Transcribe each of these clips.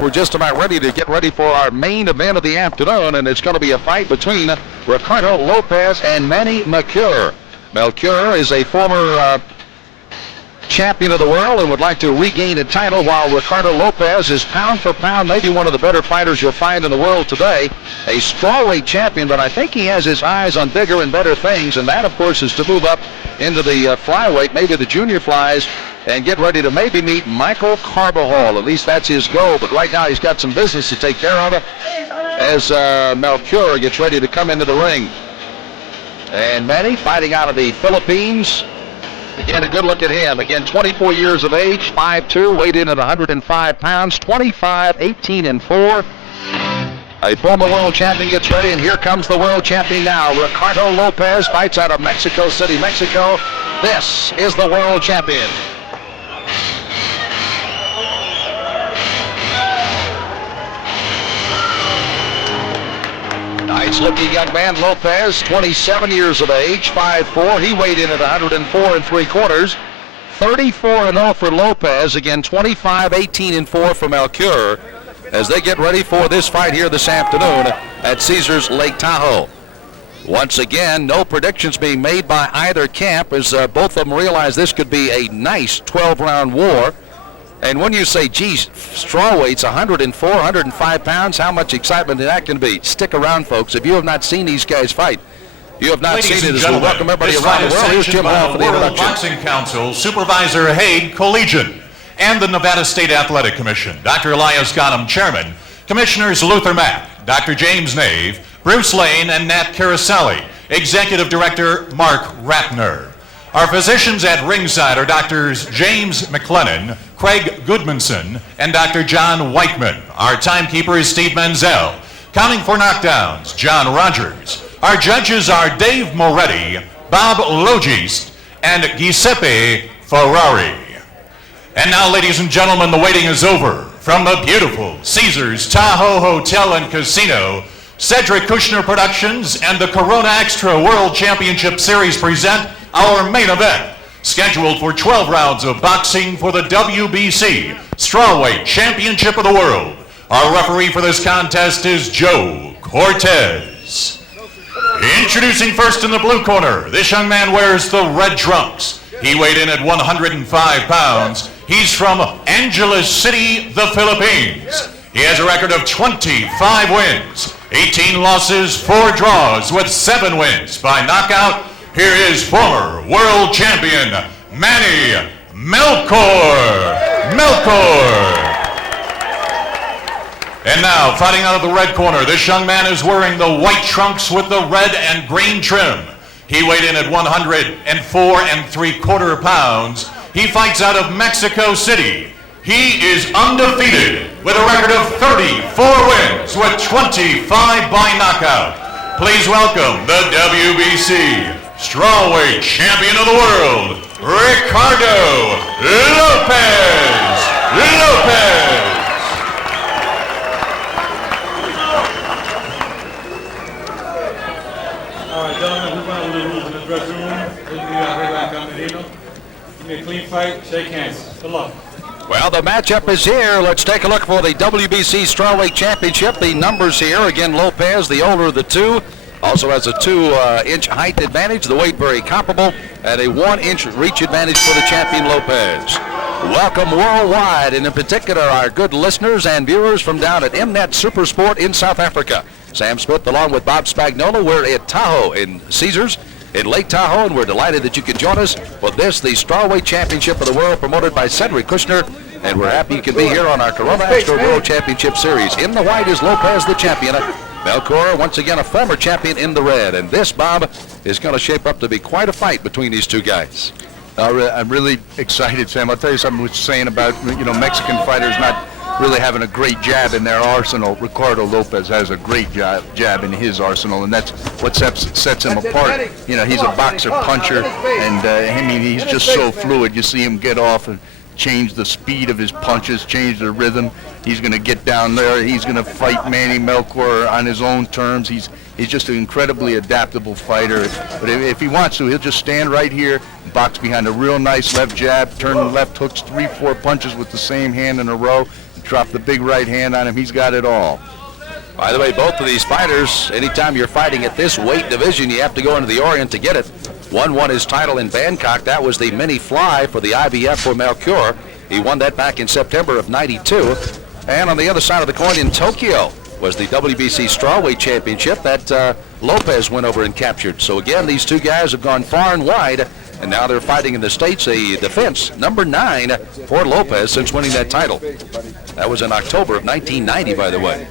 We're just about ready to get ready for our main event of the afternoon, and it's going to be a fight between Ricardo Lopez and Manny Melchor. Melchor is a former champion of the world and would like to regain a title, while Ricardo Lopez is pound for pound maybe one of the better fighters you'll find in the world today. A strawweight champion, but I think he has his eyes on bigger and better things, and that, of course, is to move up into the flyweight, maybe the junior flies, and get ready to maybe meet Michael Carbajal. At least that's his goal, but right now he's got some business to take care of as Melchor gets ready to come into the ring. And Manny, fighting out of the Philippines. Again, a good look at him. Again, 24 years of age, 5'2", weighed in at 105 pounds, 25, 18, and 4. A former world champion gets ready, and here comes the world champion now. Ricardo Lopez fights out of Mexico City, Mexico. This is the world champion. Nice-looking young man, Lopez, 27 years of age, 5'4". He weighed in at 104 3/4. 34-0 for Lopez. Again, 25, 18, and 4 for Melchor as they get ready for this fight here this afternoon at Caesars Lake Tahoe. Once again, no predictions being made by either camp as both of them realize this could be a nice 12-round war. And when you say, geez, strawweight's 104, 105 pounds, how much excitement that can be? Stick around, folks. If you have not seen these guys fight, you have not seen it as we welcome everybody around the world. Here's Jim Hall for the introduction. World Boxing Council, Supervisor Haig, Collegian, and the Nevada State Athletic Commission. Dr. Elias Ghanem, Chairman. Commissioners Luther Mack, Dr. James Nave, Bruce Lane, and Nat Carasali. Executive Director Mark Ratner. Our physicians at ringside are Drs. James McLennan, Craig Goodmanson, and Dr. John Weichman. Our timekeeper is Steve Menzel. Counting for knockdowns, John Rogers. Our judges are Dave Moretti, Bob Logist, and Giuseppe Ferrari. And now, ladies and gentlemen, the waiting is over. From the beautiful Caesars Tahoe Hotel and Casino, Cedric Kushner Productions and the Corona Extra World Championship Series present our main event, scheduled for 12 rounds of boxing for the WBC Strawweight Championship of the World. Our referee for this contest is Joe Cortez. Introducing first in the blue corner, this young man wears the red trunks. He weighed in at 105 pounds. He's from Angeles City, the Philippines. He has a record of 25 wins, 18 losses, 4 draws, with 7 wins by knockout. Here is former world champion, Manny Melchor. And now, fighting out of the red corner, this young man is wearing the white trunks with the red and green trim. He weighed in at 104 3/4 pounds. He fights out of Mexico City. He is undefeated with a record of 34 wins with 25 by knockout. Please welcome the WBC Strawweight Champion of the World, Ricardo Lopez. All right, gentlemen, we're going over the rules in the dressing room. Give me a clean fight, shake hands. Good luck. Well, the matchup is here. Let's take a look for the WBC Strawweight Championship. The numbers here, again, Lopez, the older of the two, also has a 2-inch height advantage. The weight very comparable, and a 1-inch reach advantage for the champion Lopez. Welcome worldwide, and in particular our good listeners and viewers from down at Mnet Supersport in South Africa. Sam Smith along with Bob Spagnola. We're at Tahoe in Caesars in Lake Tahoe, and we're delighted that you could join us for this, the Strawweight Championship of the World, promoted by Cedric Kushner, and we're happy you can be here on our Corona Extra World Championship Series. In the white is Lopez, the champion. Melchor, once again, a former champion in the red. And this, Bob, is going to shape up to be quite a fight between these two guys. I'm really excited, Sam. I'll tell you something we were saying about, Mexican fighters not really having a great jab in their arsenal. Ricardo Lopez has a great jab in his arsenal, and that's what sets him apart. He's a boxer puncher, and he's just so fluid. You see him get off and change the speed of his punches, change the rhythm. He's going to get down there. He's going to fight Manny Melchor on his own terms. He's just an incredibly adaptable fighter. But if he wants to, he'll just stand right here, box behind a real nice left jab, turn left hooks, 3-4 punches with the same hand in a row, drop the big right hand on him. He's got it all. By the way, both of these fighters, anytime you're fighting at this weight division, you have to go into the Orient to get it. One won his title in Bangkok. That was the mini fly for the IBF for Melchor. He won that back in September of '92. And on the other side of the coin in Tokyo was the WBC Strawweight Championship that Lopez went over and captured. So again, these two guys have gone far and wide, and now they're fighting in the States, a defense number 9 for Lopez since winning that title. That was in October of 1990, by the way.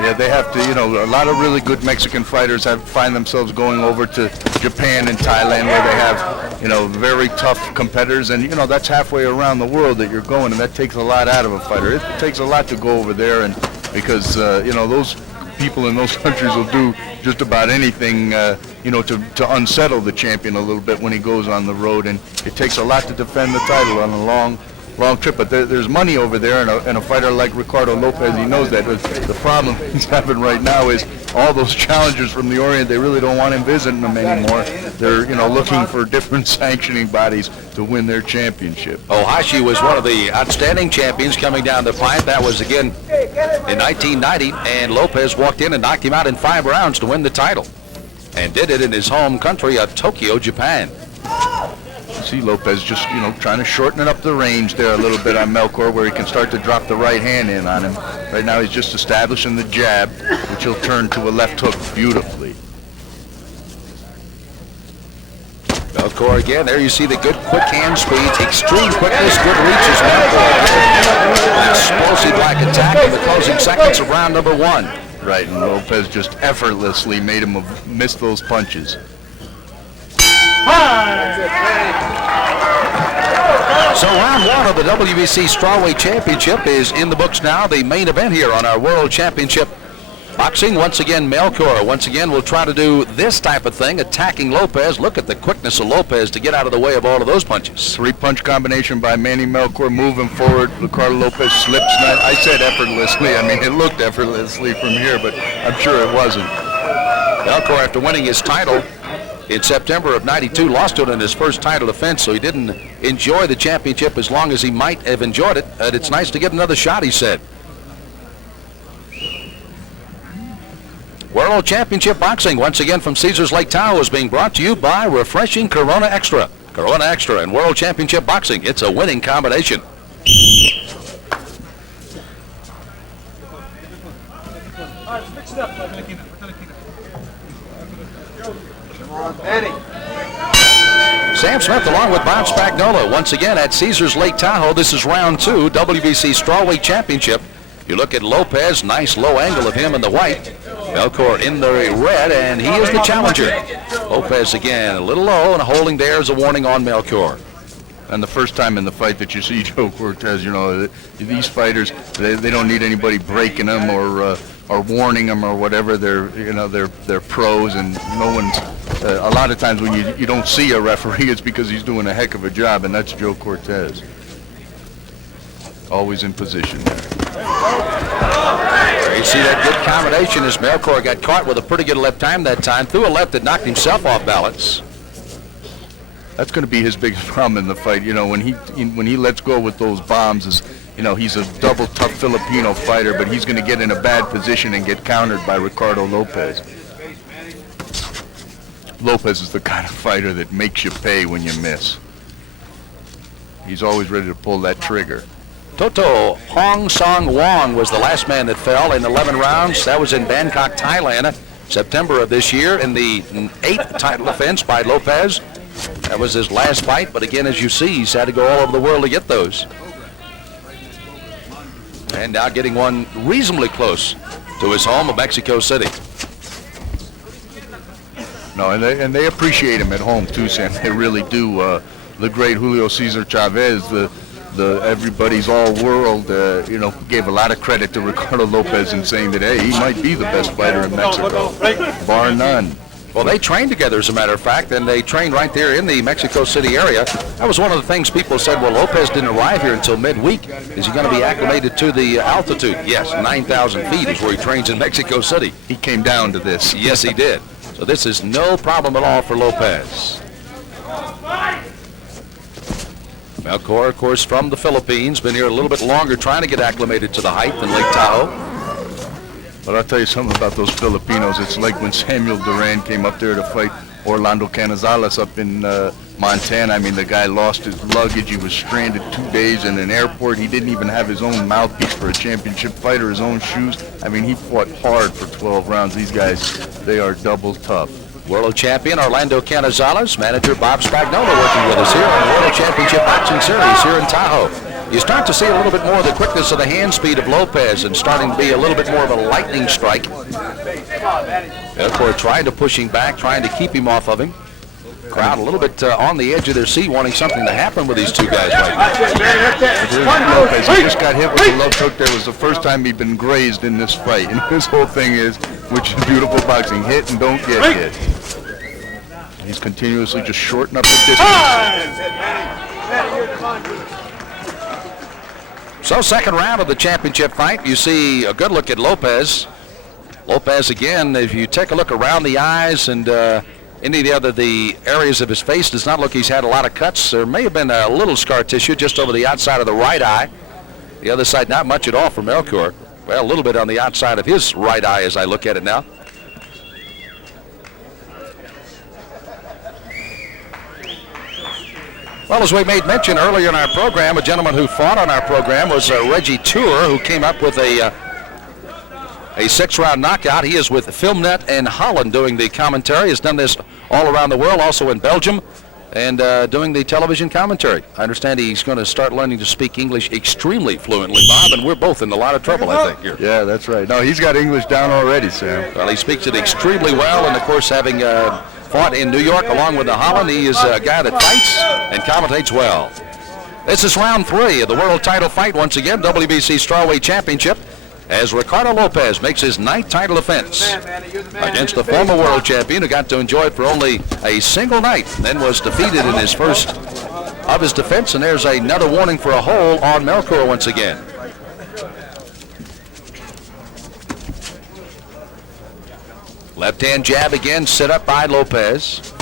Yeah, they have to, a lot of really good Mexican fighters find themselves going over to Japan and Thailand where they have, very tough competitors. And, that's halfway around the world that you're going, and that takes a lot out of a fighter. It takes a lot to go over there, and because, those people in those countries will do just about anything, to unsettle the champion a little bit when he goes on the road. And it takes a lot to defend the title on a long trip, but there's money over there, and a fighter like Ricardo Lopez, he knows that. The problem he's having right now is all those challengers from the Orient, they really don't want him visiting them anymore. They're, looking for different sanctioning bodies to win their championship. Ohashi was one of the outstanding champions coming down the pipe. That was again in 1990, and Lopez walked in and knocked him out in 5 rounds to win the title, and did it in his home country of Tokyo, Japan. See Lopez just, trying to shorten up the range there a little bit on Melchor, where he can start to drop the right hand in on him. Right now he's just establishing the jab, which he'll turn to a left hook beautifully. Melchor again, there you see the good quick hand speed, extreme quickness, good reaches. Melchor, an explosive like attack in the closing seconds of round number 1. Right, and Lopez just effortlessly made him miss those punches. So round 1 of the WBC Strawweight Championship is in the books now. The main event here on our World Championship Boxing. Once again, Melchor will try to do this type of thing, attacking Lopez. Look at the quickness of Lopez to get out of the way of all of those punches. 3-punch combination by Manny Melchor, moving forward. Ricardo Lopez slips. I said effortlessly. I mean, it looked effortlessly from here, but I'm sure it wasn't. Melchor, after winning his title in September of '92, lost it in his first title defense, so he didn't enjoy the championship as long as he might have enjoyed it. And it's nice to get another shot, he said. World Championship Boxing, once again from Caesars Lake Tahoe, is being brought to you by refreshing Corona Extra. Corona Extra and World Championship Boxing, it's a winning combination. Sam Smith along with Bob Spagnola once again at Caesars Lake Tahoe. This is round 2, WBC Strawweight Championship. You look at Lopez, nice low angle of him in the white. Melchor in the red, and he is the challenger. Lopez again a little low, and holding there is a warning on Melchor. And the first time in the fight that you see Joe Cortez, these fighters, they don't need anybody breaking them or warning them or whatever. They're pros, and no one's. A lot of times when you don't see a referee, it's because he's doing a heck of a job, and that's Joe Cortez. Always in position there. There you see that good combination as Melchor got caught with a pretty good left time that time. Threw a left that knocked himself off balance. That's going to be his biggest problem in the fight. When he lets go with those bombs, he's a double tough Filipino fighter, but he's going to get in a bad position and get countered by Ricardo Lopez. Lopez is the kind of fighter that makes you pay when you miss. He's always ready to pull that trigger. Toto Hong Song Wong was the last man that fell in 11 rounds. That was in Bangkok, Thailand, September of this year in the 8th title defense by Lopez. That was his last fight, but again, as you see, he's had to go all over the world to get those. And now getting one reasonably close to his home of Mexico City. No, and they appreciate him at home too, Sam. They really do. The great Julio Cesar Chavez, the everybody's all world, gave a lot of credit to Ricardo Lopez in saying that, hey, he might be the best fighter in Mexico, bar none. Well, they trained together, as a matter of fact, and they trained right there in the Mexico City area. That was one of the things people said, well, Lopez didn't arrive here until midweek. Is he going to be acclimated to the altitude? Yes, 9,000 feet is where he trains in Mexico City. He came down to this. Yes, he did. So this is no problem at all for Lopez. Melchor, of course, from the Philippines, been here a little bit longer trying to get acclimated to the height than Lake Tahoe. But I'll tell you something about those Filipinos. It's like when Samuel Duran came up there to fight Orlando Canizales up in Montana. I mean, the guy lost his luggage. He was stranded 2 days in an airport. He didn't even have his own mouthpiece for a championship fight or his own shoes. I mean, he fought hard for 12 rounds. These guys, they are double tough. World champion Orlando Canizales, manager Bob Spagnola working with us here on the World Championship Boxing Series here in Tahoe. You start to see a little bit more of the quickness of the hand speed of Lopez and starting to be a little bit more of a lightning strike. Melchor trying to push him back, trying to keep him off of him. Crowd a little bit on the edge of their seat, wanting something to happen with these two guys right now. Lopez, he just got hit with a left hook. That was the first time he'd been grazed in this fight. And his whole thing is, which is beautiful boxing, hit and don't get hit. He's continuously just shortening up the distance. So second round of the championship fight, you see a good look at Lopez. Lopez again, if you take a look around the eyes and any of the areas of his face, does not look he's had a lot of cuts. There may have been a little scar tissue just over the outside of the right eye. The other side, not much at all for Melchor. Well, a little bit on the outside of his right eye as I look at it now. Well, as we made mention earlier in our program, a gentleman who fought on our program was Reggie Tour, who came up with a 6-round knockout. He is with FilmNet in Holland doing the commentary. Has done this all around the world, also in Belgium, and doing the television commentary. I understand he's going to start learning to speak English extremely fluently, Bob, and we're both in a lot of trouble, I think, here. Yeah, that's right. No, he's got English down already, Sam. Well, he speaks it extremely well, and, of course, having fought in New York along with the Holland, he is a guy that fights and commentates well. This is round 3 of the world title fight, once again, WBC Strawweight Championship, as Ricardo Lopez makes his 9th title defense against the former world champion who got to enjoy it for only a single night, then was defeated in his first of his defense, and there's another warning for a hold on Melchor once again. Left-hand jab again, set up by Lopez.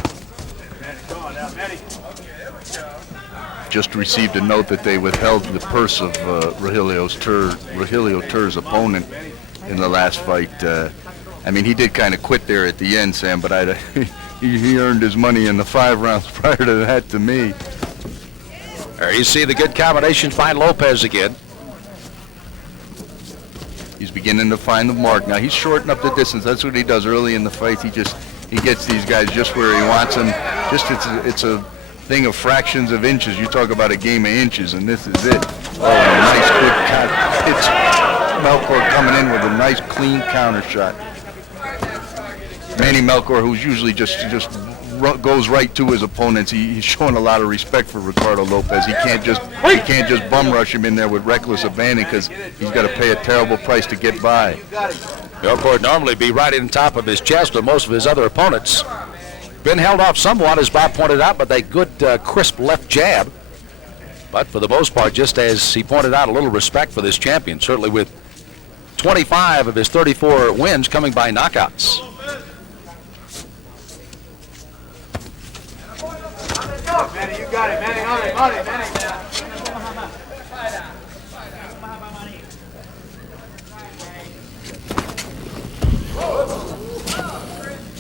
Just received a note that they withheld the purse of Rogelio Tur's opponent in the last fight. I mean, he did kind of quit there at the end, Sam, but he earned his money in the 5 rounds prior to that to me. There you see the good combination by Lopez again. He's beginning to find the mark. Now, he's shortening up the distance. That's what he does early in the fights. He gets these guys just where he wants them. It's a thing of fractions of inches. You talk about a game of inches, and this is it. Oh, a nice good counter. It's Melchor coming in with a nice clean counter shot. Manny Melchor, who's usually just goes right to his opponents. He's showing a lot of respect for Ricardo Lopez. He can't just bum rush him in there with reckless abandon because he's got to pay a terrible price to get by. Melchor would normally be right in top of his chest with most of his other opponents. Been held off somewhat, as Bob pointed out, but a good crisp left jab. But for the most part, just as he pointed out, a little respect for this champion, certainly with 25 of his 34 wins coming by knockouts. Manny, you got it, Manny, on it, Manny.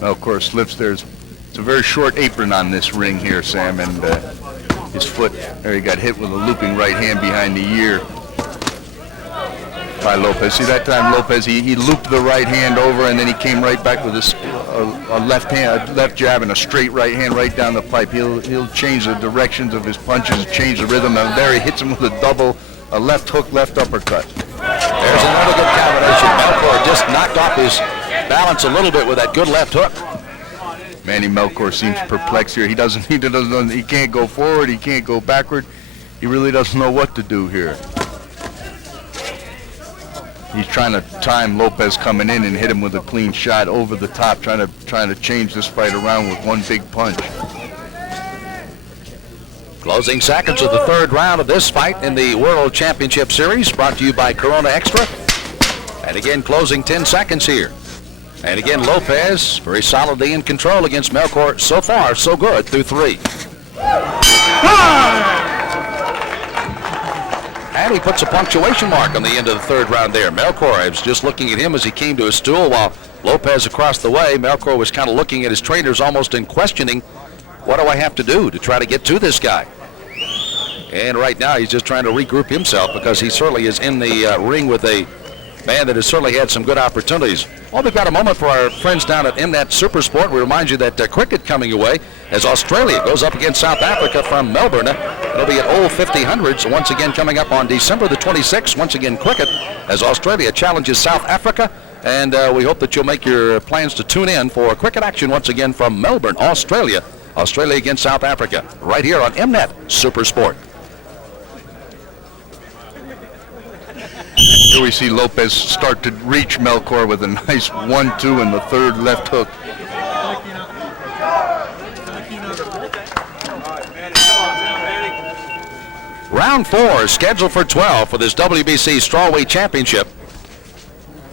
Well, of course, slips there's. It's a very short apron on this ring here, Sam, and his foot, there he got hit with a looping right hand behind the ear by Lopez. See, that time Lopez, he looped the right hand over, and then he came right back with a left jab and a straight right hand right down the pipe. He'll change the directions of his punches, change the rhythm, and there he hits him with a left hook, left uppercut. There's another good combination. Melchor just knocked off his balance a little bit with that good left hook. Manny Melchor seems perplexed here. He can't go forward, he can't go backward. He really doesn't know what to do here. He's trying to time Lopez coming in and hit him with a clean shot over the top, trying to change this fight around with one big punch. Closing seconds of the 3rd round of this fight in the World Championship Series, brought to you by Corona Extra. And again, closing 10 seconds here. And again, Lopez very solidly in control against Melchor. So far, so good through 3. And he puts a punctuation mark on the end of the third round there. Melchor, I was just looking at him as he came to his stool while Lopez across the way. Melchor was kind of looking at his trainers almost in questioning, what do I have to do to try to get to this guy? And right now he's just trying to regroup himself because he certainly is in the ring with a man that has certainly had some good opportunities. Well, we've got a moment for our friends down at MNet Supersport. We remind you that cricket coming away as Australia goes up against South Africa from Melbourne. It'll be at Old 5000s once again coming up on December the 26th. Once again, cricket as Australia challenges South Africa. And we hope that you'll make your plans to tune in for cricket action once again from Melbourne, Australia. Australia against South Africa right here on MNet Supersport. Here we see Lopez start to reach Melchor with a nice 1-2 in the third left hook. Round 4 is scheduled for 12 for this WBC Strawweight Championship.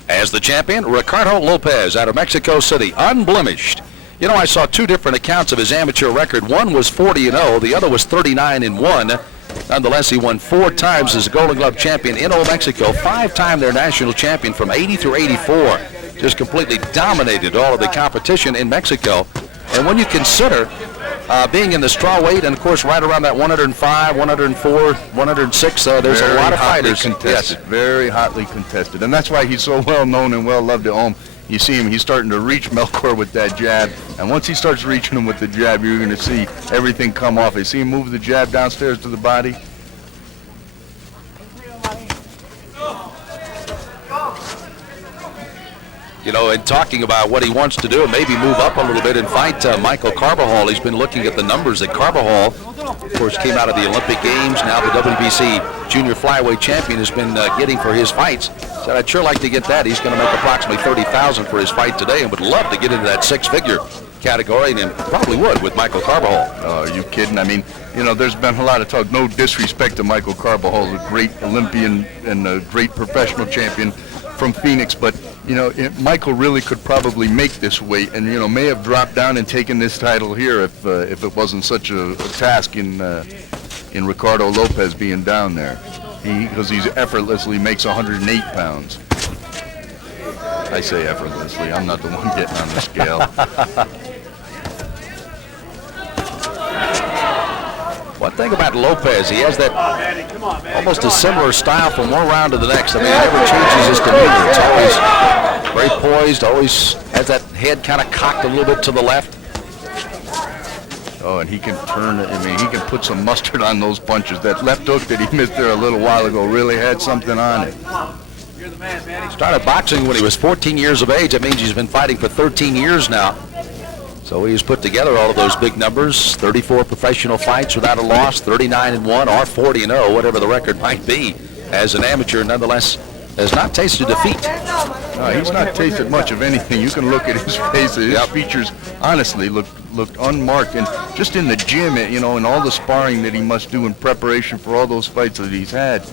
As the champion, Ricardo Lopez out of Mexico City, unblemished. You know, I saw two different accounts of his amateur record. One was 40-0, the other was 39-1. Nonetheless, he won 4 times as a Golden Glove champion in Old Mexico, 5-time their national champion from 80 through 84. Just completely dominated all of the competition in Mexico. And when you consider being in the strawweight and, of course, right around that 105, 104, 106, there's a lot of fighters. Contested, yes. Very hotly contested. And that's why he's so well known and well loved at home. You see him, he's starting to reach Melchor with that jab. And once he starts reaching him with the jab, you're going to see everything come off. You see him move the jab downstairs to the body. You know, and talking about what he wants to do, maybe move up a little bit and fight Michael Carbajal. He's been looking at the numbers that Carbajal, of course, came out of the Olympic Games. Now the WBC Junior Flyweight Champion has been getting for his fights. Said, I'd sure like to get that. He's going to make approximately $30,000 for his fight today and would love to get into that 6-figure category, and probably would with Michael Carbajal. Oh, are you kidding? I mean, you know, there's been a lot of talk, no disrespect to Michael Carbajal, a great Olympian and a great professional champion from Phoenix, but you know, Michael really could probably make this weight, and you know, may have dropped down and taken this title here if it wasn't such a task in Ricardo Lopez being down there, because he effortlessly makes 108 pounds. I say effortlessly. I'm not the one getting on the scale. One thing about Lopez, he has that almost a similar style from one round to the next. I mean, it never changes his demeanor. It's always very poised, always has that head kind of cocked a little bit to the left. Oh, and he can turn it. I mean, he can put some mustard on those punches. That left hook that he missed there a little while ago really had something on it. You're the man, Manny. Started boxing when he was 14 years of age. That means he's been fighting for 13 years now. So he's put together all of those big numbers, 34 professional fights without a loss, 39-1 or 40-0, whatever the record might be. As an amateur, nonetheless, has not tasted defeat. No, he's not tasted much of anything. You can look at his face. His features, honestly, looked unmarked. And just in the gym, you know, and all the sparring that he must do in preparation for all those fights that he's had,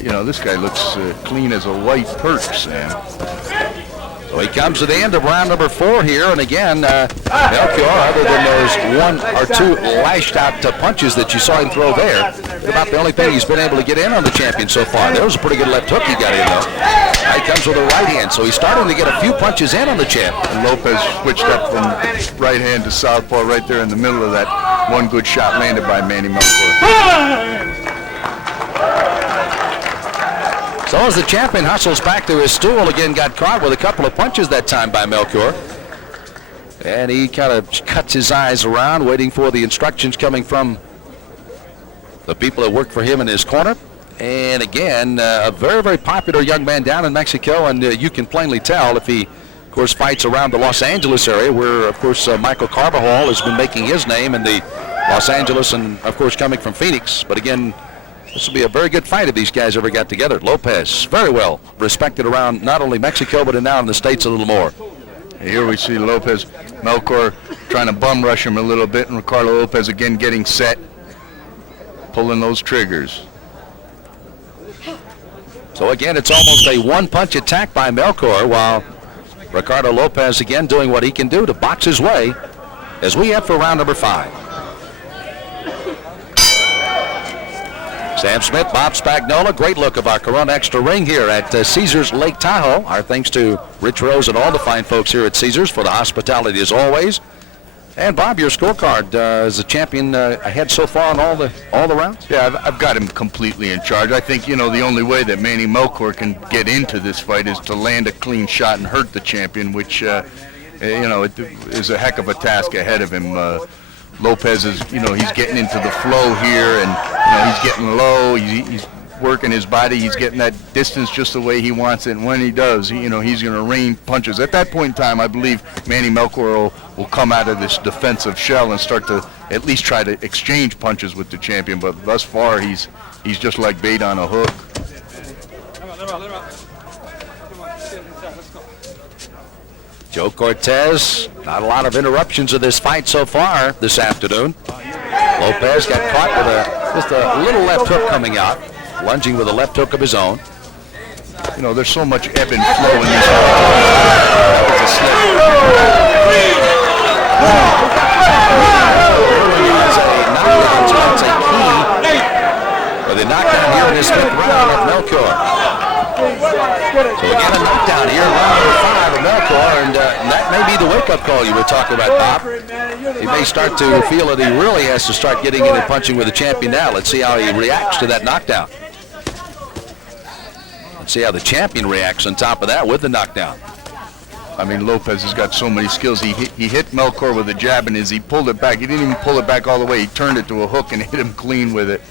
you know, this guy looks clean as a white perch, Sam. So he comes to the end of round number 4 here, and again, Melchor, other than those 1 or 2 lashed out punches that you saw him throw there, about the only thing he's been able to get in on the champion so far. There was a pretty good left hook he got in, though. Now he comes with a right hand, so he's starting to get a few punches in on the champ. And Lopez switched up from right hand to southpaw right there in the middle of that. One good shot landed by Manny Melchor. So as the champion hustles back to his stool, again got caught with a couple of punches that time by Melchor. And he kind of cuts his eyes around, waiting for the instructions coming from the people that work for him in his corner. And again, a very, very popular young man down in Mexico, and you can plainly tell if he, of course, fights around the Los Angeles area, where, of course, Michael Carbajal has been making his name in the Los Angeles and, of course, coming from Phoenix. But again, this will be a very good fight if these guys ever got together. Lopez, very well respected around not only Mexico, but now in the States a little more. Here we see Lopez, Melchor trying to bum rush him a little bit, and Ricardo Lopez again getting set, pulling those triggers. So again, it's almost a one-punch attack by Melchor, while Ricardo Lopez again doing what he can do to box his way as we head for round number 5. Sam Smith, Bob Spagnola, great look of our Corona Extra ring here at Caesars Lake Tahoe. Our thanks to Rich Rose and all the fine folks here at Caesars for the hospitality as always. And Bob, your scorecard is a champion ahead so far on all the rounds? Yeah, I've got him completely in charge. I think, the only way that Manny Melchor can get into this fight is to land a clean shot and hurt the champion, which, it is a heck of a task ahead of him. Lopez is, he's getting into the flow here, and, he's getting low. He's working his body. He's getting that distance just the way he wants it. And when he does, he's going to rain punches. At that point in time, I believe Manny Melchor will come out of this defensive shell and start to at least try to exchange punches with the champion. But thus far, he's just like bait on a hook. Joe Cortez, not a lot of interruptions of this fight so far this afternoon. Lopez got caught with just a little left hook coming out, lunging with a left hook of his own. There's so much ebb and flow in this fight. That was a slip. That's a key for the knockdown here in this fifth round of Melchor. So we get a knockdown here, round number 5 of Melchor, and that may be the wake-up call you were talking about, Bob. He may start to feel that he really has to start getting in and punching with the champion now. Let's see how he reacts to that knockdown. Let's see how the champion reacts on top of that with the knockdown. I mean, Lopez has got so many skills. He hit Melchor with a jab, and as he pulled it back, he didn't even pull it back all the way. He turned it to a hook and hit him clean with it.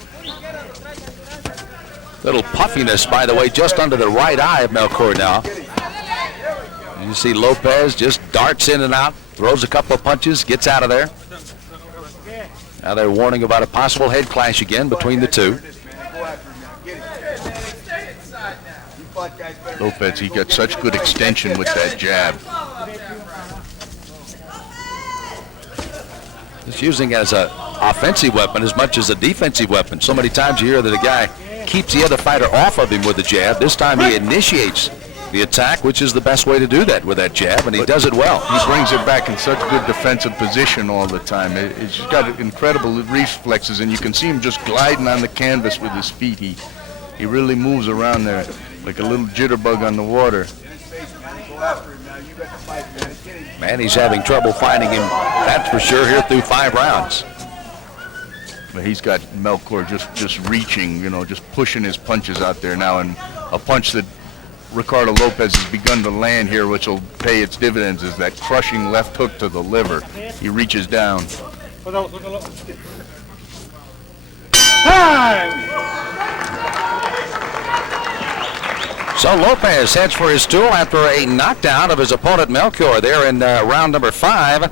Little puffiness, by the way, just under the right eye of Melchor now. You see Lopez just darts in and out, throws a couple of punches, gets out of there. Now they're warning about a possible head clash again between the two. Lopez, he got such good extension with that jab. Just using it as an offensive weapon as much as a defensive weapon. So many times you hear that a guy keeps the other fighter off of him with the jab. This time he initiates the attack, which is the best way to do that with that jab, and he does it well. He brings it back in such good defensive position all the time. He's got incredible reflexes, and you can see him just gliding on the canvas with his feet. He really moves around there like a little jitterbug on the water. Manny's having trouble finding him, that's for sure, here through 5 rounds. But he's got Melchor just reaching, just pushing his punches out there now, and a punch that Ricardo Lopez has begun to land here, which will pay its dividends, is that crushing left hook to the liver. He reaches down. So Lopez heads for his stool after a knockdown of his opponent Melchor there in round number 5.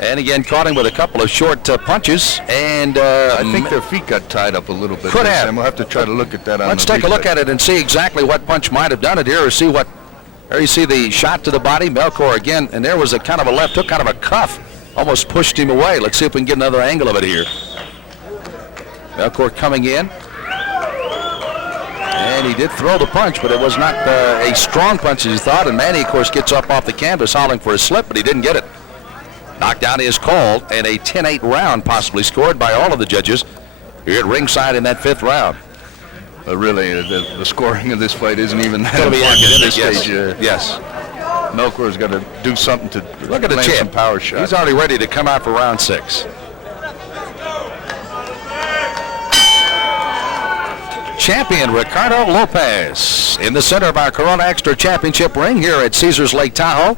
And again, caught him with a couple of short punches. And I think their feet got tied up a little bit. Could have. And we'll have to try to look at that on Let's the take a look at it and see exactly what punch might have done it here, or see what. There you see the shot to the body. Melchor again, and there was a kind of a left hook, kind of a cuff. Almost pushed him away. Let's see if we can get another angle of it here. Melchor coming in. And he did throw the punch, but it was not a strong punch as he thought. And Manny, of course, gets up off the canvas hollering for a slip, but he didn't get it. Knockdown is called, and a 10-8 round possibly scored by all of the judges here at ringside in that 5th round. Really, the scoring of this fight isn't even that It's going to be important at academic, this stage. yes. Melchor's got to do something to Look at the land champ. some power shots. He's already ready to come out for round 6. Champion Ricardo Lopez in the center of our Corona Extra Championship ring here at Caesars Lake Tahoe.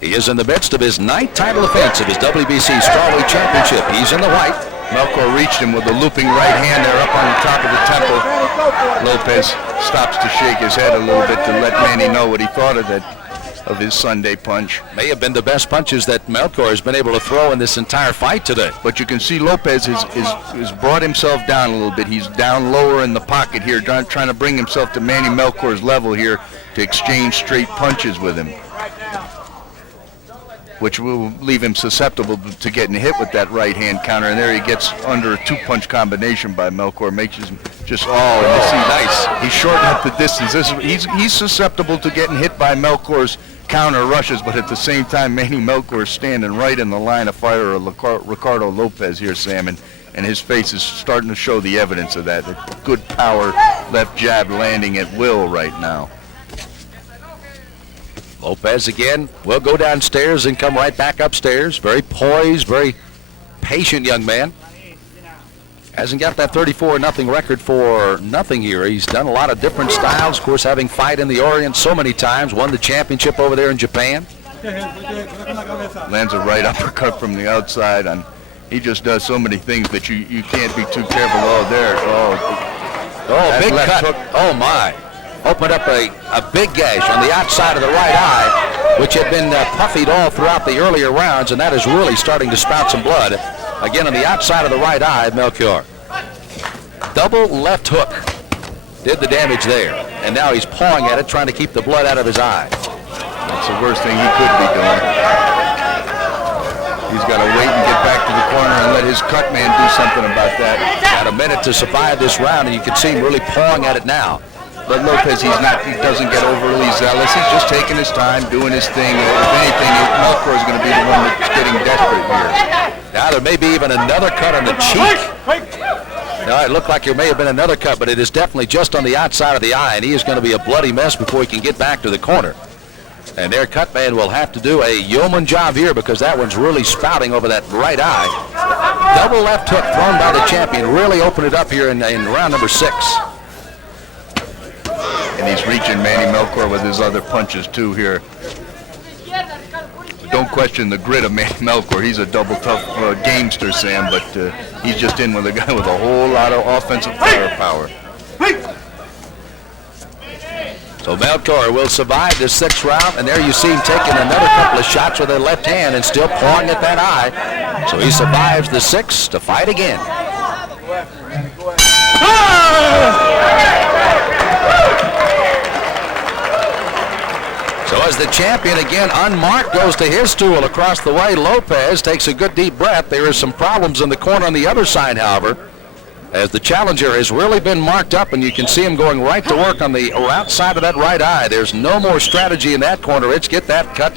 He is in the midst of his 9th title defense of his WBC Strawweight Championship. He's in the white. Melchor reached him with a looping right hand there up on the top of the temple. Lopez stops to shake his head a little bit to let Manny know what he thought of his Sunday punch. May have been the best punches that Melchor has been able to throw in this entire fight today. But you can see Lopez has brought himself down a little bit. He's down lower in the pocket here, trying to bring himself to Manny Melchor's level here to exchange straight punches with him, which will leave him susceptible to getting hit with that right hand counter. And there he gets under a 2-punch combination by Melchor, makes him just, and you see, nice. He's shortened up the distance. He's susceptible to getting hit by Melchor's counter rushes, but at the same time, Manny Melchor is standing right in the line of fire of Ricardo Lopez here, Sam, and and his face is starting to show the evidence of that. A good power left jab landing at will right now. Lopez again will go downstairs and come right back upstairs. Very poised, very patient young man. Hasn't got that 34-0 record for nothing here. He's done a lot of different styles. Of course, having fight in the Orient so many times, won the championship over there in Japan. Lands a right uppercut from the outside, and he just does so many things that you can't be too careful. Oh, there. Oh, big cut. Hook. Oh, my. Opened up a big gash on the outside of the right eye, which had been puffied all throughout the earlier rounds, and that is really starting to spout some blood. Again, on the outside of the right eye, Melchor. Double left hook did the damage there, and now he's pawing at it, trying to keep the blood out of his eye. That's the worst thing he could be doing. He's got to wait and get back to the corner and let his cut man do something about that. Got a minute to survive this round, and you can see him really pawing at it now. But Lopez, he doesn't get overly zealous. He's just taking his time, doing his thing. If anything, Melchor is going to be the one that's getting desperate here. Now there may be even another cut on the cheek. No, it looked like there may have been another cut, but it is definitely just on the outside of the eye, and he is going to be a bloody mess before he can get back to the corner. And their cut man will have to do a yeoman job here because that one's really spouting over that right eye. Double left hook thrown by the champion really opened it up here in round number 6. And he's reaching Manny Melchor with his other punches too here. Don't question the grit of Manny Melchor. He's a double tough gamester, Sam, but he's just in with a guy with a whole lot of offensive firepower. So Melchor will survive this 6th round, and there you see him taking another couple of shots with their left hand and still pawing at that eye. So he survives the 6th to fight again. So as the champion again unmarked goes to his stool across the way, Lopez takes a good deep breath. There is some problems in the corner on the other side, however, as the challenger has really been marked up, and you can see him going right to work on the outside of that right eye. There's no more strategy in that corner. It's get that cut.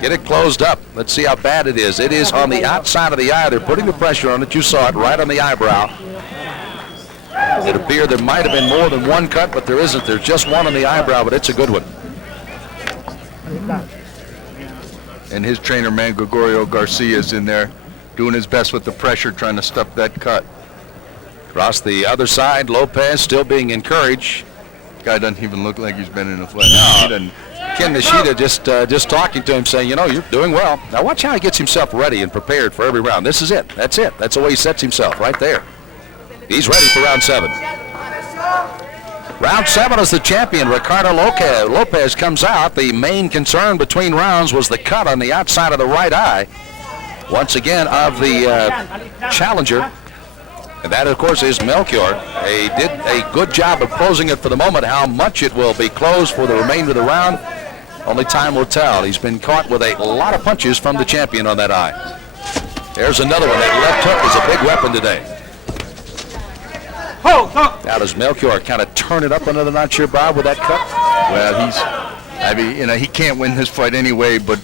Get it closed up. Let's see how bad it is. It is on the outside of the eye. They're putting the pressure on it. You saw it right on the eyebrow. It appeared there might have been more than one cut, but there isn't. There's just one on the eyebrow, but it's a good one. And his trainer, man, Gregorio Garcia, is in there doing his best with the pressure, trying to stop that cut. Across the other side, Lopez still being encouraged. Guy doesn't even look like he's been in a fight. No. Ken Nishida just talking to him, saying, you know, you're doing well. Now watch how he gets himself ready and prepared for every round. This is it. That's it. That's the way he sets himself right there. He's ready for round 7. Round 7 is the champion, Ricardo Lopez comes out. The main concern between rounds was the cut on the outside of the right eye. Once again of the challenger. And that, of course, is Melchor. He did a good job of closing it for the moment. How much it will be closed for the remainder of the round, only time will tell. He's been caught with a lot of punches from the champion on that eye. There's another one. That left hook is a big weapon today. Now does Melchor kind of turn it up another notch here, Bob, with that cut? Well, he can't win this fight anyway, but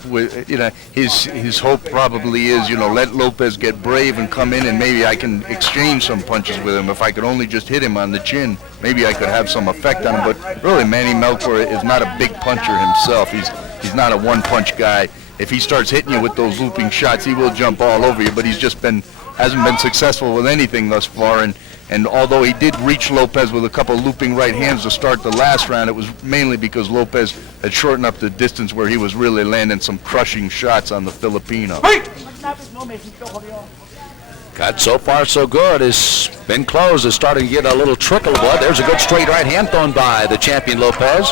his hope probably is, let Lopez get brave and come in, and maybe I can exchange some punches with him. If I could only just hit him on the chin, maybe I could have some effect on him. But really, Manny Melchor is not a big puncher himself. He's not a one-punch guy. If he starts hitting you with those looping shots, he will jump all over you. But he's just hasn't been successful with anything thus far. And although he did reach Lopez with a couple looping right hands to start the last round, it was mainly because Lopez had shortened up the distance where he was really landing some crushing shots on the Filipino. Cut so far so good. It's been closed. It's starting to get a little trickle of blood. There's a good straight right hand thrown by the champion Lopez.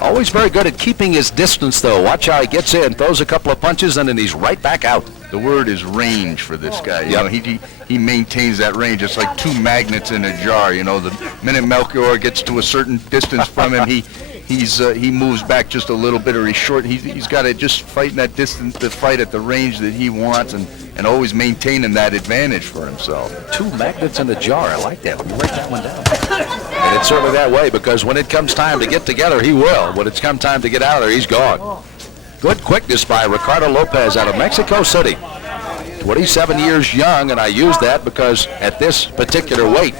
Always very good at keeping his distance, though. Watch how he gets in, throws a couple of punches, and then he's right back out. The word is range for this guy. He maintains that range. It's like two magnets in a jar. The minute Melchor gets to a certain distance from him, he moves back just a little bit, or he's got to just fight in that distance, to fight at the range that he wants, and always maintaining that advantage for himself. Two magnets in a jar. I like that. Let me write that one down. And it's certainly that way, because when it comes time to get together, he will. When it's come time to get out of there, he's gone. Good quickness by Ricardo Lopez out of Mexico City. 27 years young, and I use that because at this particular weight,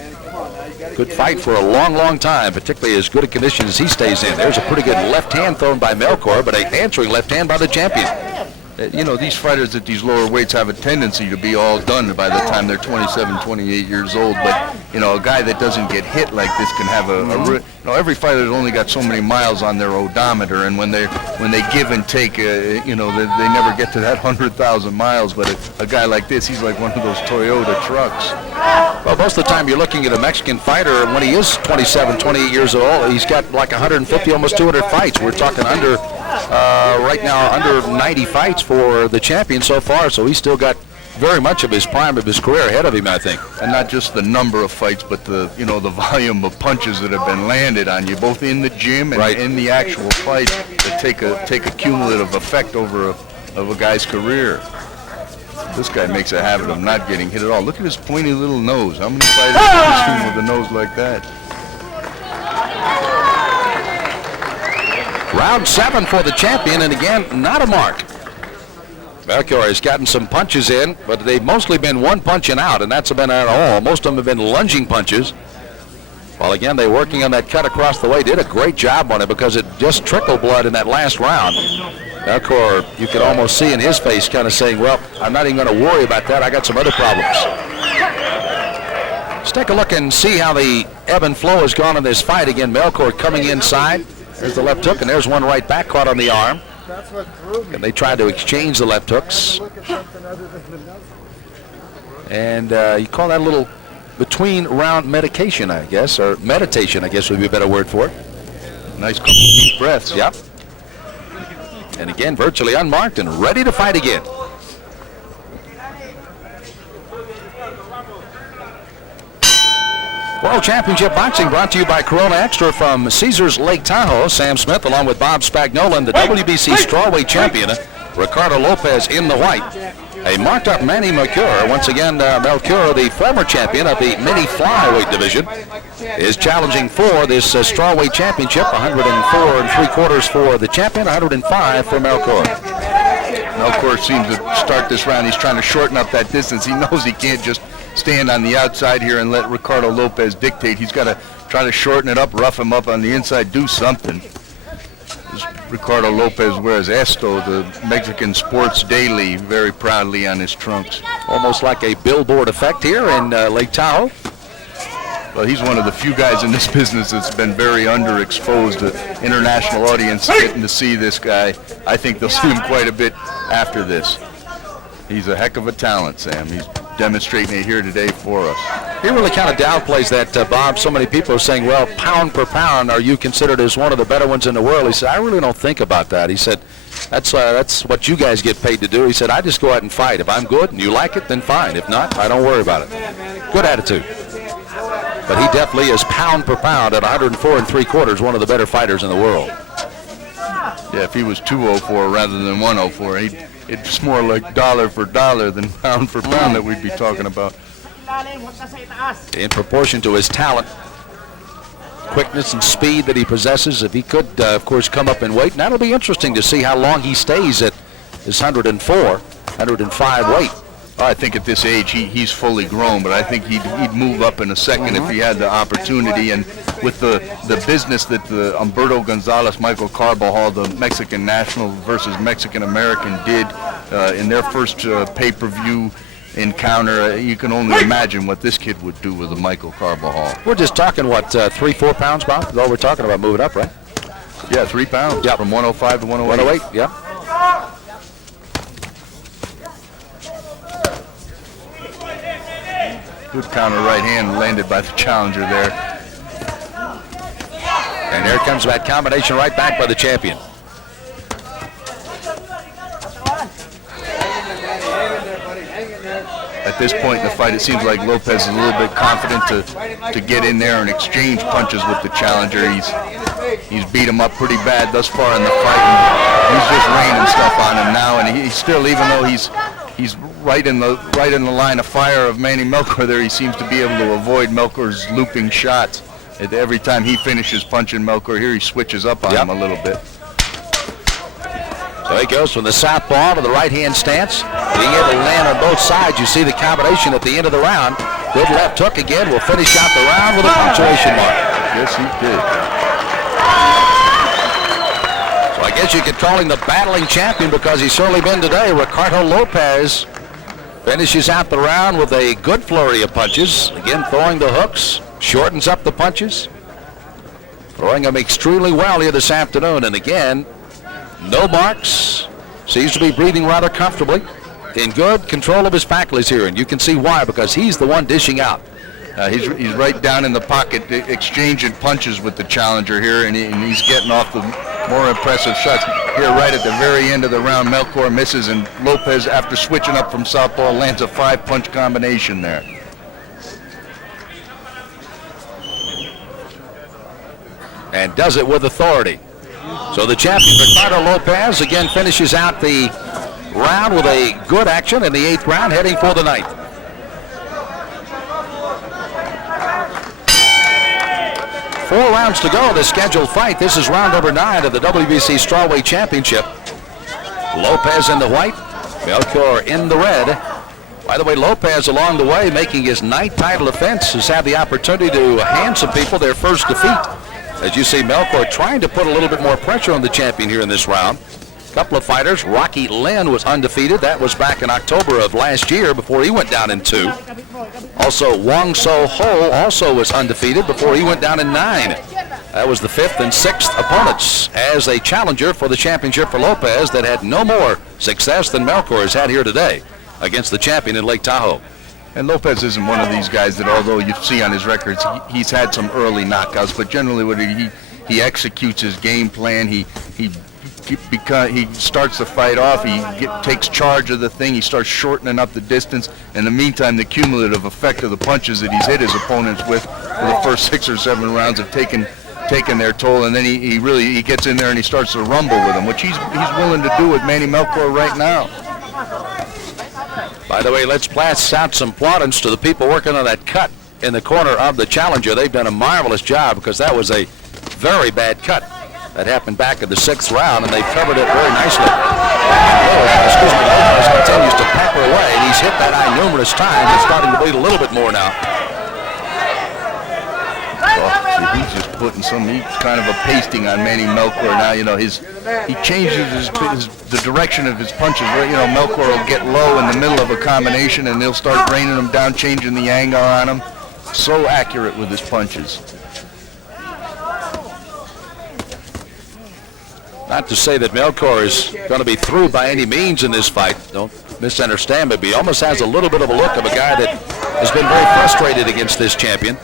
could fight for a long, long time, particularly as good a condition as he stays in. There's a pretty good left hand thrown by Melchor, but an answering left hand by the champion. You know, these fighters at these lower weights have a tendency to be all done by the time they're 27, 28 years old. But, you know, a guy that doesn't get hit like this can have you know, every fighter's only got so many miles on their odometer, and when they give and take, you know, they never get to that 100,000 miles. But a guy like this, he's like one of those Toyota trucks. Well, most of the time you're looking at a Mexican fighter, when he is 27, 28 years old, he's got like 150, almost 200 fights. We're talking under, right now, under 90 fights for the champion so far, so he's still got very much of his prime of his career ahead of him, I think. And not just the number of fights, but the, you know, the volume of punches that have been landed on you, both in the gym and in the actual fight, that take a cumulative effect over of a guy's career. This guy makes a habit of not getting hit at all. Look at his pointy little nose. How many fighters have you seen with a nose like that? Round 7 for the champion, and again, not a mark. Melchor has gotten some punches in, but they've mostly been one punch and out, and that's been at all. Most of them have been lunging punches. While again, they're working on that cut across the way. Did a great job on it because it just trickled blood in that last round. Melchor, you could almost see in his face kind of saying, well, I'm not even going to worry about that. I got some other problems. Let's take a look and see how the ebb and flow has gone in this fight. Again, Melchor coming inside. There's the left hook, and there's one right back caught on the arm. And they tried to exchange the left hooks. And you call that a little between round medication, I guess, or meditation, I guess would be a better word for it. Nice couple deep breaths. Yep. And again, virtually unmarked and ready to fight again. World Championship Boxing brought to you by Corona Extra from Caesars Lake Tahoe. Sam Smith along with Bob Spagnola and the WBC strawweight champion, Ricardo Lopez in the white. A marked up Manny Melchor. Once again, Melchor, the former champion of the mini flyweight division, is challenging for this strawweight championship. 104 3/4 for the champion, 105 for Melchor. Melchor seems to start this round. He's trying to shorten up that distance. He knows he can't just stand on the outside here and let Ricardo Lopez dictate. He's got to try to shorten it up, rough him up on the inside, do something. This Ricardo Lopez wears Esto, the Mexican Sports Daily, very proudly on his trunks. Almost like a billboard effect here in Lake Tahoe. Well, he's one of the few guys in this business that's been very underexposed. The international audience getting to see this guy. I think they'll see him quite a bit after this. He's a heck of a talent, Sam. He's demonstrating it here today for us. He really kind of downplays that, Bob. So many people are saying, well, pound per pound, are you considered as one of the better ones in the world? He said, I really don't think about that. He said, that's what you guys get paid to do. He said, I just go out and fight. If I'm good and you like it, then fine. If not, I don't worry about it. Good attitude. But he definitely is pound per pound at 104 3/4, one of the better fighters in the world. Yeah, if he was 204 rather than 104, it's more like dollar for dollar than pound for pound that we'd be talking about. In proportion to his talent, quickness and speed that he possesses, if he could, of course, come up in weight, and that'll be interesting to see how long he stays at this 104, 105 weight. I think at this age he's fully grown, but I think he'd move up in a second if he had the opportunity. And with the business that the Humberto Gonzalez, Michael Carbajal, the Mexican national versus Mexican American did in their first pay-per-view encounter, you can only imagine what this kid would do with a Michael Carbajal. We're just talking, what, 3-4 pounds, Bob? That's all we're talking about, moving up, right? Yeah, 3 pounds. Yep. From 105 to 108. 108, yeah. Good counter right hand landed by the challenger there. And there comes that combination right back by the champion. At this point in the fight, it seems like Lopez is a little bit confident to get in there and exchange punches with the challenger. He's beat him up pretty bad thus far in the fight. And he's just raining stuff on him now, and he's still, even though he's right in the line of fire of Manny Melchor there, he seems to be able to avoid Melchor's looping shots. Every time he finishes punching Melchor here, he switches up on him a little bit. So he goes from the southpaw to the right-hand stance. being able to land on both sides. You see the combination at the end of the round. Good left hook again. Will finish out the round with a punctuation mark. Yes, he did. So I guess you could call him the battling champion because he's certainly been today. Ricardo Lopez finishes out the round with a good flurry of punches. Again, throwing the hooks, shortens up the punches. Throwing them extremely well here this afternoon. And again, no marks. Seems to be breathing rather comfortably. In good control of his faculties here. And you can see why, because he's the one dishing out. He's right down in the pocket, exchanging punches with the challenger here, and he's getting off the more impressive shots. Here right at the very end of the round, Melchor misses, and Lopez, after switching up from southpaw, lands a 5-punch combination there. And does it with authority. So the champion, Ricardo Lopez, again finishes out the round with a good action in the 8th round, heading for the 9th. Four rounds to go, the scheduled fight. This is round number 9 of the WBC Strawweight Championship. Lopez in the white, Melchor in the red. By the way, Lopez along the way making his 9th title defense has had the opportunity to hand some people their first defeat. As you see, Melchor trying to put a little bit more pressure on the champion here in this round. A couple of fighters. Rocky Lynn was undefeated. That was back in October of last year before he went down in 2. Also, Wong So Ho also was undefeated before he went down in 9. That was the 5th and 6th opponents as a challenger for the championship for Lopez that had no more success than Melchor has had here today against the champion in Lake Tahoe. And Lopez isn't one of these guys that, although you see on his records, he's had some early knockouts, but generally what he executes his game plan. He starts the fight off, takes charge of the thing, he starts shortening up the distance. In the meantime, the cumulative effect of the punches that he's hit his opponents with for the first 6 or 7 rounds have taken their toll, and then he gets in there and he starts to rumble with them, which he's willing to do with Manny Melchor right now. By the way, let's pass out some plaudits to the people working on that cut in the corner of the challenger. They've done a marvelous job because that was a very bad cut. That happened back in the 6th round, and they've covered it very nicely. Lopez continues to pepper away, and he's hit that eye numerous times. It's starting to bleed a little bit more now. Oh, he's just putting kind of a pasting on Manny Melchor now. You know, he changes the direction of his punches. You know, Melchor will get low in the middle of a combination, and they'll start raining them down, changing the angle on him. So accurate with his punches. Not to say that Melchor is going to be through by any means in this fight. Don't misunderstand me, but he almost has a little bit of a look of a guy that has been very frustrated against this champion.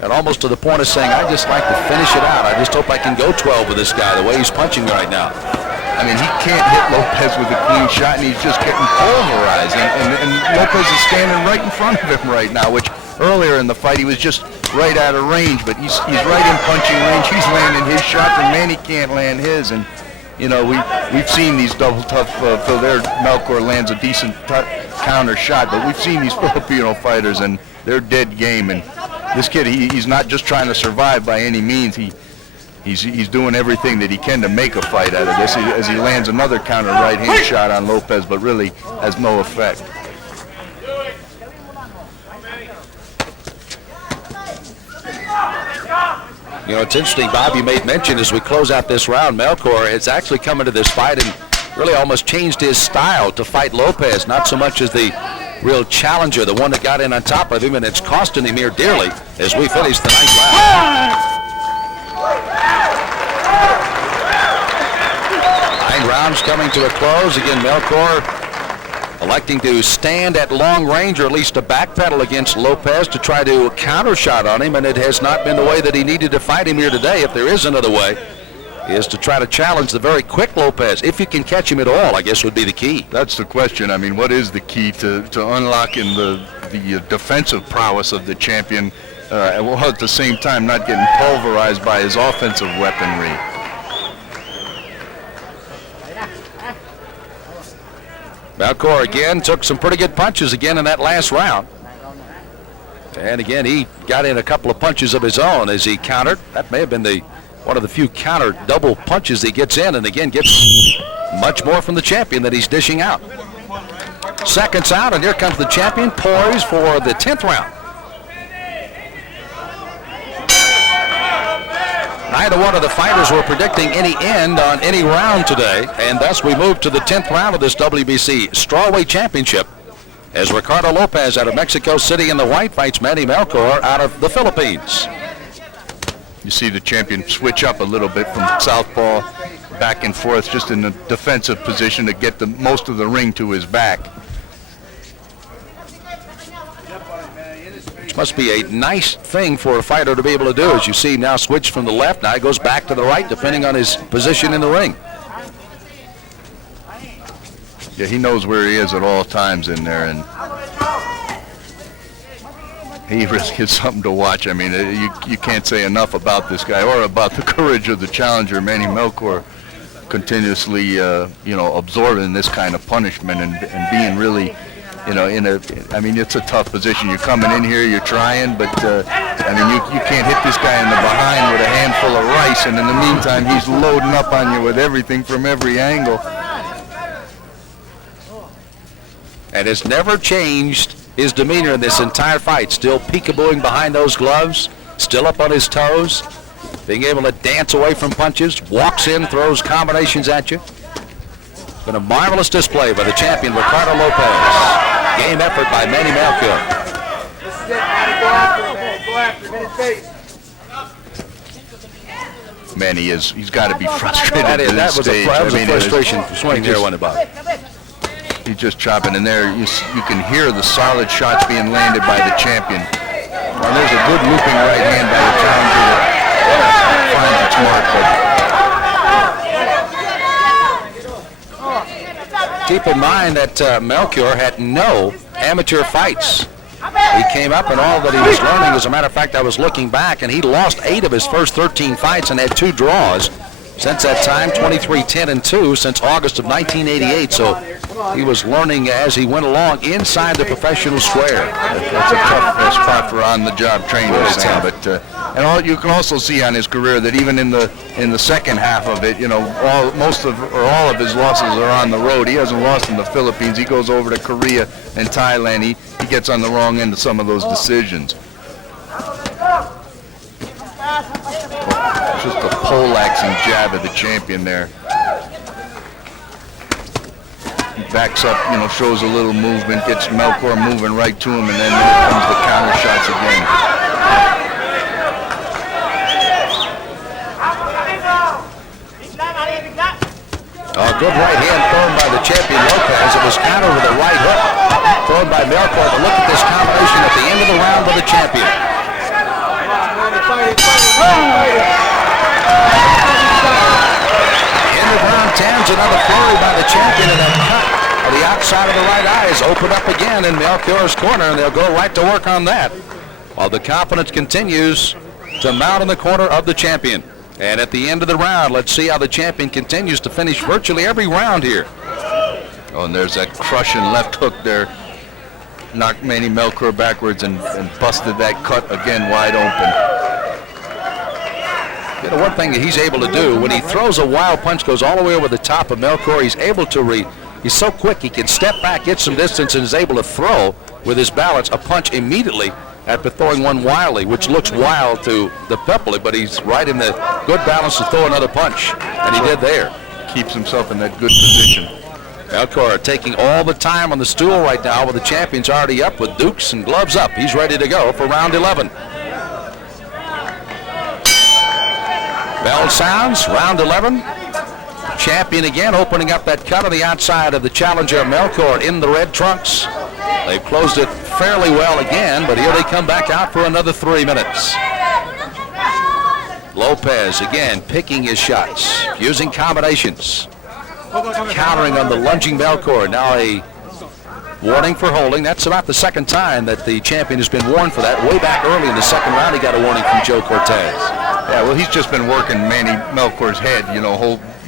And almost to the point of saying, I just like to finish it out. I just hope I can go 12 with this guy, the way he's punching right now. I mean, he can't hit Lopez with a clean shot, and he's just getting pulverized. And Lopez is standing right in front of him right now, which earlier in the fight he was just right out of range, but he's right in punching range. He's landing his shots, and Manny can't land his. And you know, we've seen these double tough Melchor lands a decent counter shot, but we've seen these Filipino fighters, and they're dead game. And this kid, he's not just trying to survive by any means. He's doing everything that he can to make a fight out of this, as he lands another counter right-hand shot on Lopez, but really has no effect. You know, it's interesting, Bob, you made mention as we close out this round, Melchor has actually come into this fight and really almost changed his style to fight Lopez, not so much as the real challenger, the one that got in on top of him, and it's costing him here dearly as we finish the 9th round. 9 rounds coming to a close. Again, Melchor electing to stand at long range, or at least to backpedal against Lopez to try to counter shot on him, and it has not been the way that he needed to fight him here today. If there is another way, is to try to challenge the very quick Lopez. If you can catch him at all, I guess would be the key. That's the question. I mean, what is the key to unlocking the defensive prowess of the champion, while at the same time not getting pulverized by his offensive weaponry? Melchor again took some pretty good punches again in that last round. And again, he got in a couple of punches of his own as he countered. That may have been one of the few counter double punches he gets in, and again gets much more from the champion that he's dishing out. seconds out, and here comes the champion, poised for the 10th round. Neither one of the fighters were predicting any end on any round today, and thus we move to the 10th round of this WBC Strawweight Championship as Ricardo Lopez out of Mexico City in the white fights Manny Melchor out of the Philippines. You see the champion switch up a little bit from southpaw back and forth, just in a defensive position to get the most of the ring to his back. Which must be a nice thing for a fighter to be able to do. As you see now switch from the left, now he goes back to the right depending on his position in the ring. Yeah, he knows where he is at all times in there, and he really is something to watch. I mean, you can't say enough about this guy or about the courage of the challenger, Manny Melchor, continuously, absorbing this kind of punishment and being really, it's a tough position. You're coming in here, you're trying, but, you can't hit this guy in the behind with a handful of rice, and in the meantime, he's loading up on you with everything from every angle. And has never changed his demeanor in this entire fight. Still peekabooing behind those gloves, still up on his toes, being able to dance away from punches, walks in, throws combinations at you. Been a marvelous display by the champion, Ricardo Lopez. Game effort by Manny Melchor. This is it, Manny. Go after him. Go after him. Hit his face. Manny he's got to be frustrated at this that was stage. That was a frustration swing there, wasn't it, Bob? He's just chopping in there. You can hear the solid shots being landed by the champion. Well, there's a good looping right hand by the challenger that finds it smart. But keep in mind that Melchor had no amateur fights. He came up and all that he was learning. As a matter of fact, I was looking back, and he lost 8 of his first 13 fights and had 2 draws. Since that time, 23-10-2 since August of 1988. So he was learning as he went along inside the professional square. That's a tough spot for on-the-job training, Sam. But you can also see on his career that even in the second half of it, all of his losses are on the road. He hasn't lost in the Philippines. He goes over to Korea and Thailand. He gets on the wrong end of some of those decisions. Just a poleaxing jab of the champion there. He backs up, shows a little movement, gets Melchor moving right to him, and then there comes the counter shots again. A good right hand thrown by the champion Lopez. It was countered with a right hook thrown by Melchor. But look at this combination at the end of the round by the champion. End of round 10's another flurry by the champion, and that cut of the outside of the right eye is opened up again in Melchor's corner, and they'll go right to work on that. While the confidence continues to mount in the corner of the champion. And at the end of the round, let's see how the champion continues to finish virtually every round here. Oh, and there's that crushing left hook there. Knocked Manny Melchor backwards and busted that cut again wide open. One thing that he's able to do, when he throws a wild punch, goes all the way over the top of Melchor, he's able to he's so quick, he can step back, get some distance, and is able to throw with his balance a punch immediately after throwing one wildly, which looks wild to the public, but he's right in the good balance to throw another punch, and he did there. Keeps himself in that good position. Melchor taking all the time on the stool right now, with the champion's already up with dukes and gloves up. He's ready to go for round 11. Bell sounds, round 11. Champion again opening up that cut on the outside of the challenger Melchor in the red trunks. They've closed it fairly well again, but here they come back out for another 3 minutes. Lopez again picking his shots, using combinations. Countering on the lunging Melchor. Now a warning for holding. That's about the second time that the champion has been warned for that. Way back early in the second round, he got a warning from Joe Cortez. Yeah, well, he's just been working Manny Melchor's head,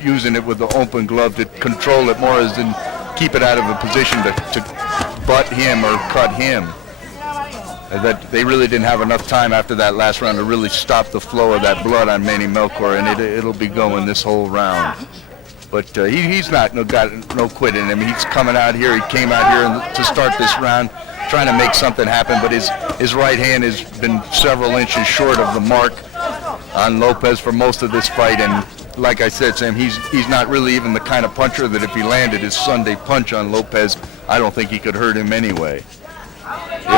using it with the open glove to control it more as in keep it out of a position to butt him or cut him. That they really didn't have enough time after that last round to really stop the flow of that blood on Manny Melchor, and it'll be going this whole round. But he's got no quit in him. He's coming out here. He came out here to start this round trying to make something happen, but his right hand has been several inches short of the mark on Lopez for most of this fight. And like I said, Sam, he's not really even the kind of puncher that if he landed his Sunday punch on Lopez, I don't think he could hurt him anyway.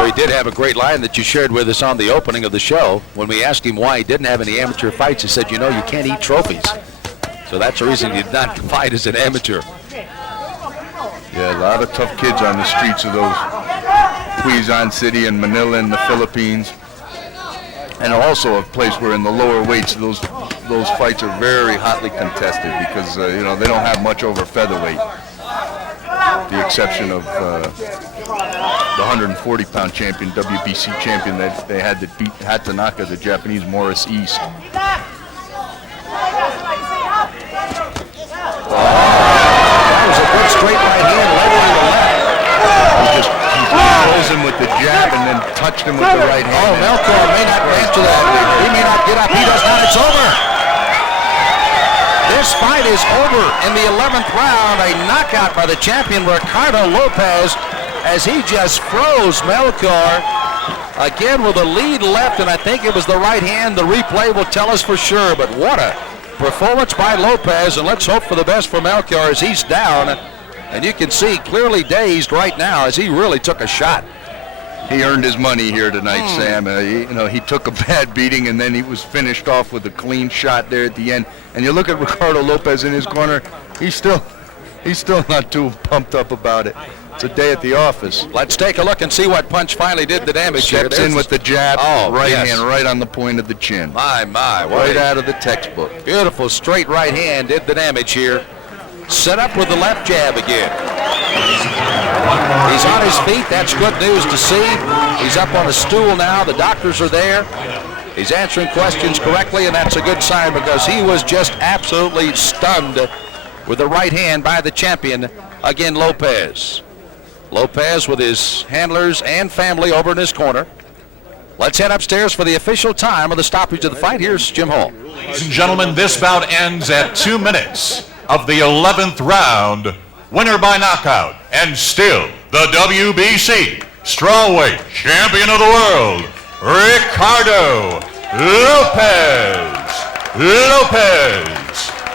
He did have a great line that you shared with us on the opening of the show. When we asked him why he didn't have any amateur fights, he said, you know, you can't eat trophies. So that's the reason he did not fight as an amateur. Yeah, a lot of tough kids on the streets of those Quezon City and Manila in the Philippines. And also a place where in the lower weights those fights are very hotly contested because you know, they don't have much over featherweight. The exception of the 140-pound champion, WBC champion that they had that beat Hatanaka, the Japanese Morris East. That was a good straight right hand, left on the left. He froze him with the jab and then touched him with the right hand. Oh, Melchor may not answer that. He may not get up. He does not. It's over. This fight is over in the 11th round. A knockout by the champion, Ricardo Lopez, as he just froze Melchor. Again with a lead left, and I think it was the right hand. The replay will tell us for sure, but what a performance by Lopez, and let's hope for the best for Melchor as he's down. And you can see clearly dazed right now as he really took a shot. He earned his money here tonight, Sam. He took a bad beating, and then he was finished off with a clean shot there at the end. And you look at Ricardo Lopez in his corner, he's still not too pumped up about it. It's a day at the office. Let's take a look and see what punch finally did the damage here. Steps in with the jab, right yes. hand right on the point of the chin. My, right out of the textbook. Beautiful straight right hand did the damage here. Set up with the left jab again. He's on his feet. That's good news to see. He's up on a stool now. The doctors are there. He's answering questions correctly, and that's a good sign because he was just absolutely stunned with the right hand by the champion, again, Lopez. Lopez with his handlers and family over in his corner. Let's head upstairs for the official time of the stoppage of the fight. Here's Jim Hall. Ladies and gentlemen, this bout ends at 2 minutes of the 11th round. Winner by knockout, and still the WBC strawweight champion of the world, Ricardo Lopez.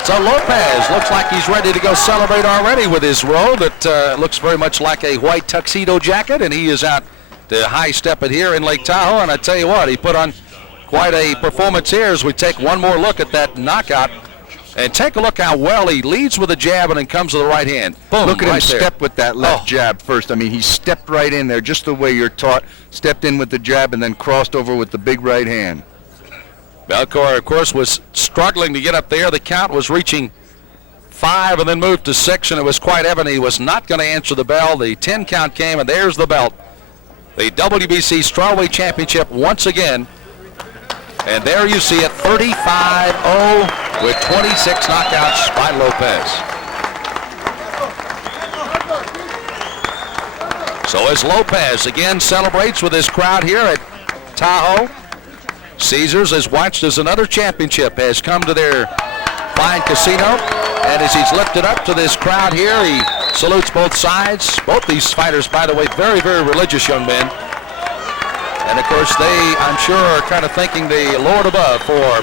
So Lopez looks like he's ready to go celebrate already with his robe. It looks very much like a white tuxedo jacket, and he is out to high step it here in Lake Tahoe. And I tell you what, he put on quite a performance here as we take one more look at that knockout. And take a look how well he leads with a jab and then comes with the right hand. Boom, look at him right there. step with that left jab first. I mean, he stepped right in there just the way you're taught. Stepped in with the jab and then crossed over with the big right hand. Melchor, of course, was struggling to get up there. The count was reaching 5 and then moved to 6, and it was quite evident he was not going to answer the bell. The 10 count came, and there's the belt. The WBC Strawweight Championship once again. And there you see it, 35-0 with 26 knockouts by Lopez. So as Lopez again celebrates with his crowd here at Tahoe, Caesars has watched as another championship has come to their fine casino. And as he's lifted up to this crowd here, he salutes both sides. Both these fighters, by the way, very, very religious young men. And of course, they, I'm sure, are kind of thanking the Lord above for